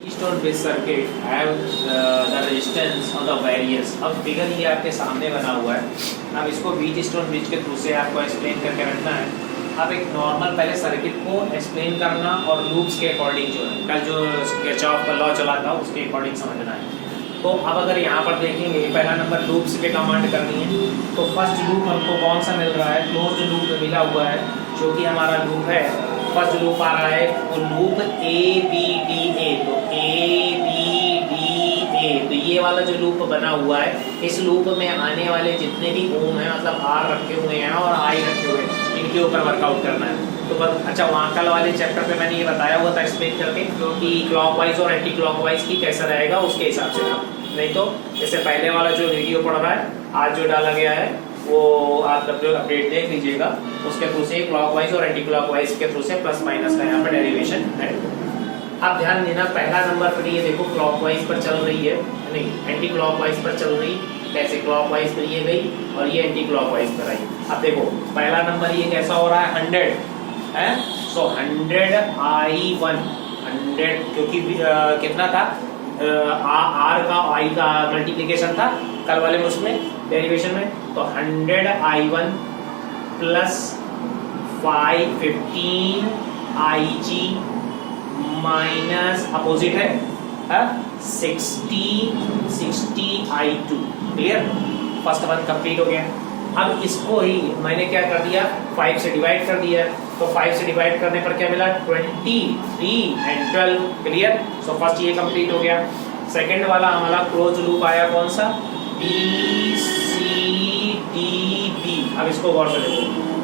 Keystone based circuit have the resistance on the various। अब figure ये आपके सामने बना हुआ है। अब इसको व्हीटस्टोन ब्रिज के थ्रू से आपको एक्सप्लेन करके रखना है। अब एक नॉर्मल पहले सर्किट को एक्सप्लेन करना और लूप्स के अकॉर्डिंग जो है कल जो किरचॉफ का लॉ चला था उसके अकॉर्डिंग समझना है। तो अब अगर यहाँ पर देखेंगे पहला नंबर लूप्स पे कमांड करनी है। तो फर्स्ट लूप हमको कौन सा मिल रहा है? क्लोज्ड लूप में मिला हुआ है जो कि हमारा लूप है। फर्स्ट लूप आ रहा है वो loop A B D A. तो ए बी डी ए, तो ये वाला जो लूप बना हुआ है इस लूप में आने वाले जितने भी ओम है मतलब आर रखे हुए हैं और आई रखे हुए हैं, इनके ऊपर वर्कआउट करना है। तो बस अच्छा, वहाँ कल वाले चैप्टर पे मैंने ये बताया हुआ था एक्सप्लेन करके कि क्लॉकवाइज और एंटी क्लॉकवाइज की कैसा रहेगा उसके हिसाब से था। नहीं तो जैसे पहले वाला जो वीडियो पड़ रहा है आज जो डाला गया है वो आप जो अपडेट देख लीजिएगा, उसके थ्रू से क्लॉकवाइज और एंटी क्लॉकवाइज के थ्रू से प्लस माइनस का यहाँ पर डेरिवेशन है। आप ध्यान देना पहला नंबर पर ये देखो क्लॉकवाइज पर चल रही है, नहीं एंटी क्लॉकवाइज पर चल रही। कैसे? क्लॉकवाइज पर ये गई और ये एंटी क्लॉकवाइज पर आई। अब देखो पहला नंबर ये कैसा हो रहा है 100 है। सो 100I1 100 क्योंकि कितना था आर का आई का मल्टीप्लीकेशन था कल वाले में उसमें डेरिवेशन में। तो 100I1 plus 515IG minus opposite है 60I2। Clear? First one complete हो गया। अब इसको ही मैंने क्या कर दिया 5 से डिवाइड कर दिया। तो 5 से डिवाइड करने पर क्या मिला 23 एंड 12। क्लियर? सो फर्स्ट ये कंप्लीट हो गया। सेकंड वाला हमारा क्लोज लूप आया कौन सा BCDB। अब इसको गौर से देखो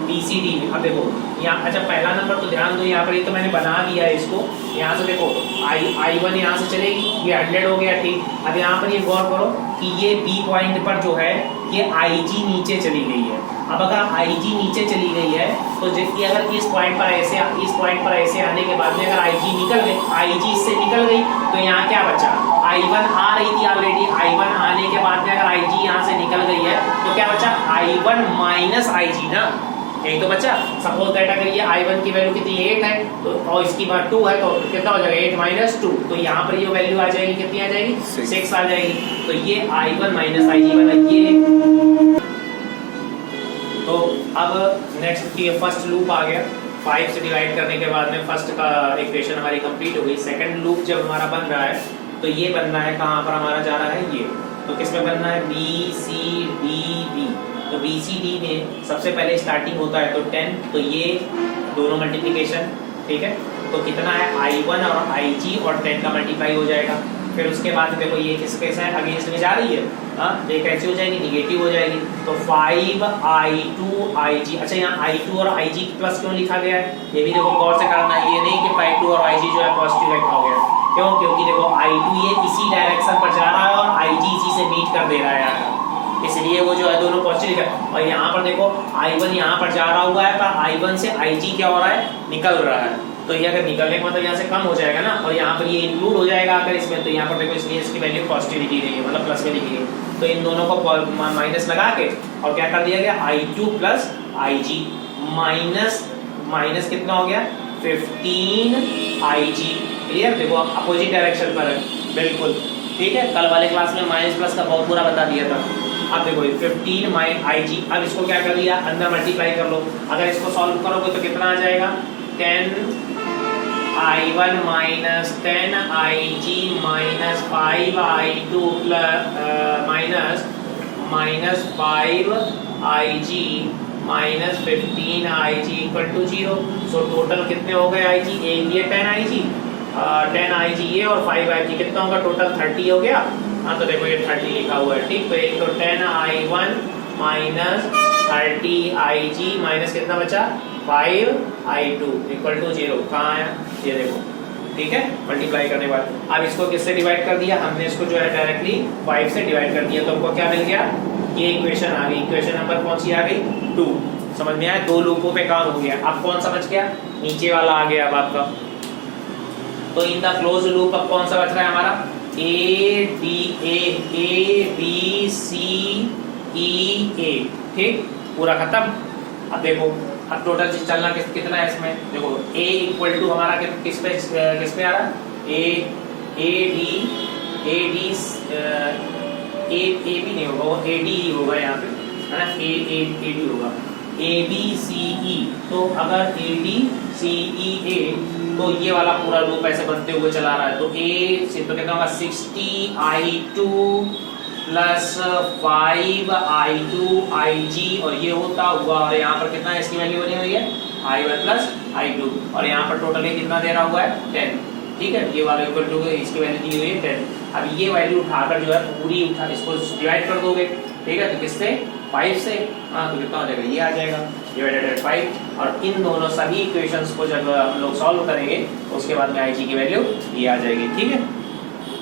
BCDB। अब देखो यहाँ अच्छा पहला नंबर तो ध्यान दो यहाँ पर, ये तो मैंने बना दिया है इसको। यहाँ से देखो I1 यहाँ से चलेगी, ये 100 हो गया ठीक। अब यहाँ पर ये गौर करो कि ये B पॉइंट पर जो है ये IG नीचे चली गई है। अब अगर IG नीचे चली गई है तो जबकि अगर इस पॉइंट पर ऐसे आने के बाद में अगर IG निकल गई, IG इससे निकल गई तो यहाँ क्या बचा I1 आ रही थी ऑलरेडी। I1 आने के बाद में अगर IG यहाँ से निकल गई है तो क्या बचा I1 माइनस IG ना, यही तो बचा। सपोज दैट अगर ये I1 की वैल्यू कितनी 8 है तो और इसकी बात 2 है तो कितना हो जाएगा 8 माइनस 2। तो यहाँ पर ये वैल्यू आ जाएगी कितनी आ जाएगी 6 आ जाएगी। तो ये I1 माइनस IG बना ये। तो अब नेक्स्ट ये फर्स्ट लूप आ गया। 5 से डिवाइड करने के बाद में फर्स्ट का इक्वेशन हमारी कंप्लीट हो गई। सेकंड लूप जब हमारा बन रहा है तो ये बनना है कहाँ पर हमारा जा रहा है ये, तो किस में बनना है BCDB। तो BCD में सबसे पहले स्टार्टिंग होता है तो 10, तो ये दोनों मल्टीप्लिकेशन ठीक है। तो कितना है I1 और IG और 10 का मल्टीप्लाई हो जाएगा। फिर उसके बाद देखो ये किस कैसे है अगेंस्ट में जा रही है, हाँ ये कैसी हो जाएगी निगेटिव हो जाएगी। तो 5I2IG। अच्छा यहाँ I2 और IG प्लस क्यों लिखा गया है ये भी देखो गौर से करना है। ये नहीं कि 5 और IG जो है पॉजिटिव लिखा हो गया, क्यों? क्योंकि देखो I2 ये इसी डायरेक्शन पर जा रहा है और IG इसी से मीट कर दे रहा है, इसलिए वो जो है दोनों पॉजिटिव है। और यहाँ पर देखो I1 यहाँ पर जा रहा हुआ है पर I1 से IG क्या हो रहा है निकल रहा है। तो ये अगर निकलने का मतलब यहाँ से कम हो जाएगा ना, और यहाँ पर ये इंक्लूड हो जाएगा अगर इसमें, तो यहाँ पर देखो इसलिए इसकी वैल्यू पॉजिटिव लिखी गई है मतलब प्लस में लिखी गई। तो इन दोनों को माइनस लगा के और क्या कर दिया गया I2 प्लस IG माइनस कितना हो गया 15IG। क्लियर? देखो अपोजिट डायरेक्शन पर है बिल्कुल ठीक है। कल वाले क्लास में माइनस प्लस का बहुत पूरा बता दिया था। अब देखो 15IG। अब इसको क्या कर दिया अंदर मल्टीप्लाई कर लो। अगर इसको सॉल्व करोगे तो कितना आ जाएगा 10I1 minus 10IG minus 5I2 minus 5IG minus 15IG equal to 0। So total कितने हो गए IG? एक ये 10IG ये और 5IG कितना होगा टोटल 30 हो गया। हाँ तो देखो ये 30 लिखा हुआ है ठीक। तो एक तो 10I1 माइनस 30IG माइनस कितना बचा 5I2 इक्वल टू 0। कहाँ आया ये देखो ठीक है मल्टीप्लाई करने के बाद। अब इसको किससे डिवाइड कर दिया हमने? इसको जो है डायरेक्टली 5 से डिवाइड कर दिया। तो हमको क्या मिल गया ये इक्वेशन आ गई। इक्वेशन नंबर कौन सी आ गई 2। समझ में आया? दो लूपों पे काम हो गया। अब कौन सा बच गया नीचे वाला आ गया अब आपका। तो इन द क्लोज लूप अब कौन सा बच रहा है हमारा ABCE ठीक पूरा खत्म। अब देखो अब टोटल चलना कितना है इसमें देखो A इक्वल टू हमारा किस पे आ रहा है A ए डी ए भी नहीं होगा, वो ए डी ही होगा यहाँ पे, है ना, ए डी होगा, ए बी सी ई। तो अगर ए डी सी ई ए, तो ये वाला पूरा लूप ऐसे बनते हुए चला रहा है। तो ए से तो कितना होगा 60i2 प्लस 5i2 ig, और ये होता हुआ, और यहाँ पर कितना है इसकी वैल्यू बनी हुई है i1 प्लस i2, और यहाँ पर टोटल ये कितना दे रहा हुआ है 10। ठीक है, ये वाला इक्वल टू इसकी वैल्यू दी हुई है 10। अब ये वैल्यू उठाकर जो है पूरी उठा इसको डिवाइड कर दोगे। ठीक है, तो किससे 5 से, हाँ, तो कितना हो जाएगा, ये आ जाएगा डिवाइडेड बाय 5। और इन दोनों सभी इक्वेशंस को जब हम लोग सॉल्व करेंगे उसके बाद में आई जी की वैल्यू ये आ जाएगी। ठीक है।